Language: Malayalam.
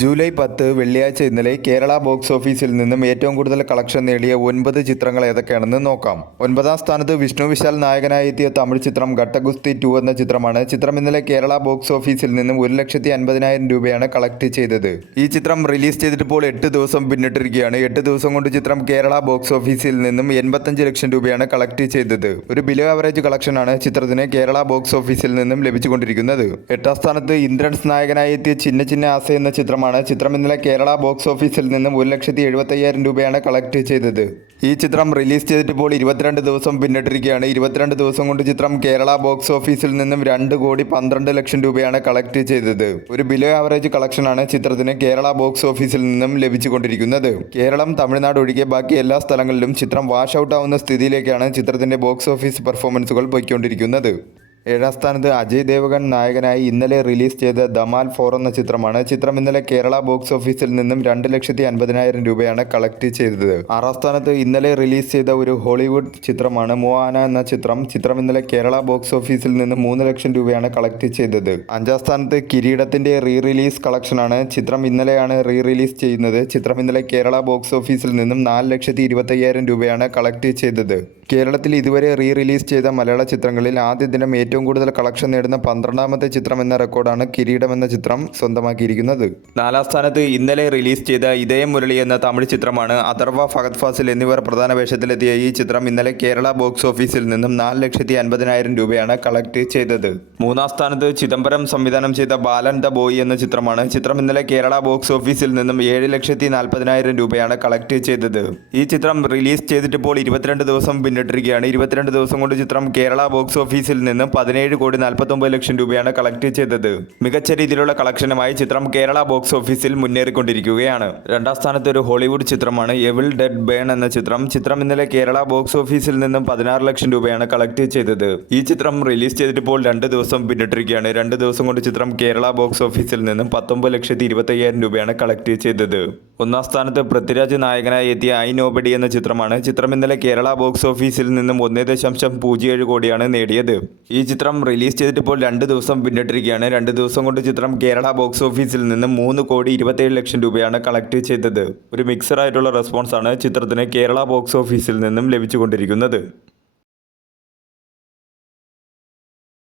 ജൂലൈ 10 വെള്ളിയാഴ്ച ഇന്നലെ കേരള ബോക്സ് ഓഫീസിൽ നിന്നും ഏറ്റവും കൂടുതൽ കളക്ഷൻ നേടിയ 9 ചിത്രങ്ങൾ ഏതൊക്കെയാണെന്ന് നോക്കാം. 9ാം സ്ഥാനത്ത് വിഷ്ണു വിശാൽ നായകനായി എത്തിയ തമിഴ് ചിത്രം ഘട്ടഗുസ്തി 2 എന്ന ചിത്രമാണ്. ചിത്രം ഇന്നലെ കേരള ബോക്സ് ഓഫീസിൽ നിന്നും 1,50,000 രൂപയാണ് കളക്ട് ചെയ്തത്. ഈ ചിത്രം റിലീസ് ചെയ്തിട്ടിപ്പോൾ 8 ദിവസം പിന്നിട്ടിരിക്കുകയാണ്. 8 ദിവസം കൊണ്ട് ചിത്രം കേരള ബോക്സ് ഓഫീസിൽ നിന്നും 85 ലക്ഷം രൂപയാണ് കളക്ട് ചെയ്തത്. ഒരു ബിലോ ആവറേജ് കളക്ഷനാണ് ചിത്രത്തിന് കേരള ബോക്സ് ഓഫീസിൽ നിന്നും ലഭിച്ചുകൊണ്ടിരിക്കുന്നത്. 8ാം സ്ഥാനത്ത് ഇന്ദ്രൻസ് നായകനായി എത്തിയ ചിന്ന ചിന്ന ആസ എന്ന ചിത്രം ഇന്നലെ കേരള ബോക്സ് ഓഫീസിൽ നിന്നും 1,75,000 രൂപയാണ് കളക്ട് ചെയ്തത്. ഈ ചിത്രം റിലീസ് ചെയ്തിട്ടിപ്പോൾ 22 ദിവസം പിന്നിട്ടിരിക്കുകയാണ്. 22 ദിവസം കൊണ്ട് ചിത്രം കേരള ബോക്സ് ഓഫീസിൽ നിന്നും 2,12,00,000 രൂപയാണ് കളക്ട് ചെയ്തത്. ഒരു ബിലോ ആവറേജ് കളക്ഷനാണ് ചിത്രത്തിന് കേരള ബോക്സ് ഓഫീസിൽ നിന്നും ലഭിച്ചുകൊണ്ടിരിക്കുന്നത്. കേരളം, തമിഴ്നാട് ഒഴികെ ബാക്കി എല്ലാ സ്ഥലങ്ങളിലും ചിത്രം വാഷ് ഔട്ട് ആവുന്ന സ്ഥിതിയിലേക്കാണ് ചിത്രത്തിന്റെ ബോക്സ് ഓഫീസ് പെർഫോമൻസുകൾ പോയിക്കൊണ്ടിരിക്കുന്നത്. 7ാം സ്ഥാനത്ത് അജയ് ദേവഗൺ നായകനായി ഇന്നലെ റിലീസ് ചെയ്ത ധമാൽ 4 എന്ന ചിത്രമാണ്. ചിത്രം ഇന്നലെ കേരള ബോക്സ് ഓഫീസിൽ നിന്നും 2,50,000 രൂപയാണ് കളക്ട് ചെയ്തത്. 6ാം സ്ഥാനത്ത് ഇന്നലെ റിലീസ് ചെയ്ത ഒരു ഹോളിവുഡ് ചിത്രമാണ് മോആന എന്ന ചിത്രം. ചിത്രം ഇന്നലെ കേരള ബോക്സ് ഓഫീസിൽ നിന്നും 3 ലക്ഷം രൂപയാണ് കളക്ട് ചെയ്തത്. 5ാം സ്ഥാനത്ത് കിരീടത്തിന്റെ റീ റിലീസ് കളക്ഷനാണ്. ചിത്രം ഇന്നലെയാണ് റീ റിലീസ് ചെയ്യുന്നത്. ചിത്രം ഇന്നലെ കേരള ബോക്സ് ഓഫീസിൽ നിന്നും 4,25,000 രൂപയാണ് കളക്ട് ചെയ്തത്. കേരളത്തിൽ ഇതുവരെ റീ റിലീസ് ചെയ്ത മലയാള ചിത്രങ്ങളിൽ ആദ്യ ദിനം ഏറ്റവും കൂടുതൽ കളക്ഷൻ നേടുന്ന 12ാമത്തെ ചിത്രം എന്ന റെക്കോർഡാണ് കിരീടം എന്ന ചിത്രം സ്വന്തമാക്കിയിരിക്കുന്നത്. 4ാം സ്ഥാനത്ത് ഇന്നലെ റിലീസ് ചെയ്ത ഇതയം മുരളി എന്ന തമിഴ് ചിത്രമാണ്. അഥർവ, ഫഹദ് ഫാസിൽ എന്നിവർ പ്രധാന വേഷത്തിലെത്തിയ ഈ ചിത്രം ഇന്നലെ കേരള ബോക്സ് ഓഫീസിൽ നിന്നും 4,50,000 രൂപയാണ് കളക്ട് ചെയ്തത്. 3ാം സ്ഥാനത്ത് ചിദംബരം സംവിധാനം ചെയ്ത ബാലൻ ദ ബോയ് എന്ന ചിത്രമാണ്. ചിത്രം ഇന്നലെ കേരള ബോക്സ് ഓഫീസിൽ നിന്നും 7,40,000 രൂപയാണ് കളക്ട് ചെയ്തത്. ഈ ചിത്രം റിലീസ് ചെയ്തിട്ടിപ്പോൾ 22 ദിവസം പിന്നിട്ടിരിക്കുകയാണ്. 22 ദിവസം കൊണ്ട് ചിത്രം കേരള ബോക്സ് ഓഫീസിൽ നിന്നും 17,49,00,000 രൂപയാണ് കളക്ട് ചെയ്തത്. മികച്ച രീതിയിലുള്ള കളക്ഷനുമായി ചിത്രം കേരള ബോക്സ് ഓഫീസിൽ മുന്നേറിക്കൊണ്ടിരിക്കുകയാണ്. 2ാം സ്ഥാനത്ത് ഒരു ഹോളിവുഡ് ചിത്രമാണ് എവിൾ ഡെഡ് ബേൺ എന്ന ചിത്രം. ചിത്രം ഇന്നലെ കേരള ബോക്സ് ഓഫീസിൽ നിന്നും 16 ലക്ഷം രൂപയാണ് കളക്ട് ചെയ്തത്. ഈ ചിത്രം റിലീസ് ചെയ്തിട്ടിപ്പോൾ 2 ദിവസം പിന്നിട്ടിരിക്കുകയാണ്. 2 ദിവസം കൊണ്ട് ചിത്രം കേരള ബോക്സ് ഓഫീസിൽ നിന്നും 19,25,000 രൂപയാണ് കളക്ട് ചെയ്തത്. 1ാം സ്ഥാനത്ത് പൃഥ്വിരാജ് നായകനായി എത്തിയ ഐ നോബഡി എന്ന ചിത്രമാണ്. ചിത്രം ഇന്നലെ കേരള ബോക്സ് ഓഫീസിൽ നിന്നും 1.07 കോടിയാണ് നേടിയത്. ഈ ചിത്രം റിലീസ് ചെയ്തിട്ടിപ്പോൾ 2 ദിവസം പിന്നിട്ടിരിക്കുകയാണ്. 2 ദിവസം കൊണ്ട് ചിത്രം കേരള ബോക്സ് ഓഫീസിൽ നിന്നും 3,27,00,000 രൂപയാണ് കളക്ട് ചെയ്തത്. ഒരു മിക്സഡ് ആയിട്ടുള്ള റെസ്പോൺസാണ് ചിത്രത്തിന് കേരള ബോക്സ് ഓഫീസിൽ നിന്നും ലഭിച്ചുകൊണ്ടിരിക്കുന്നത്.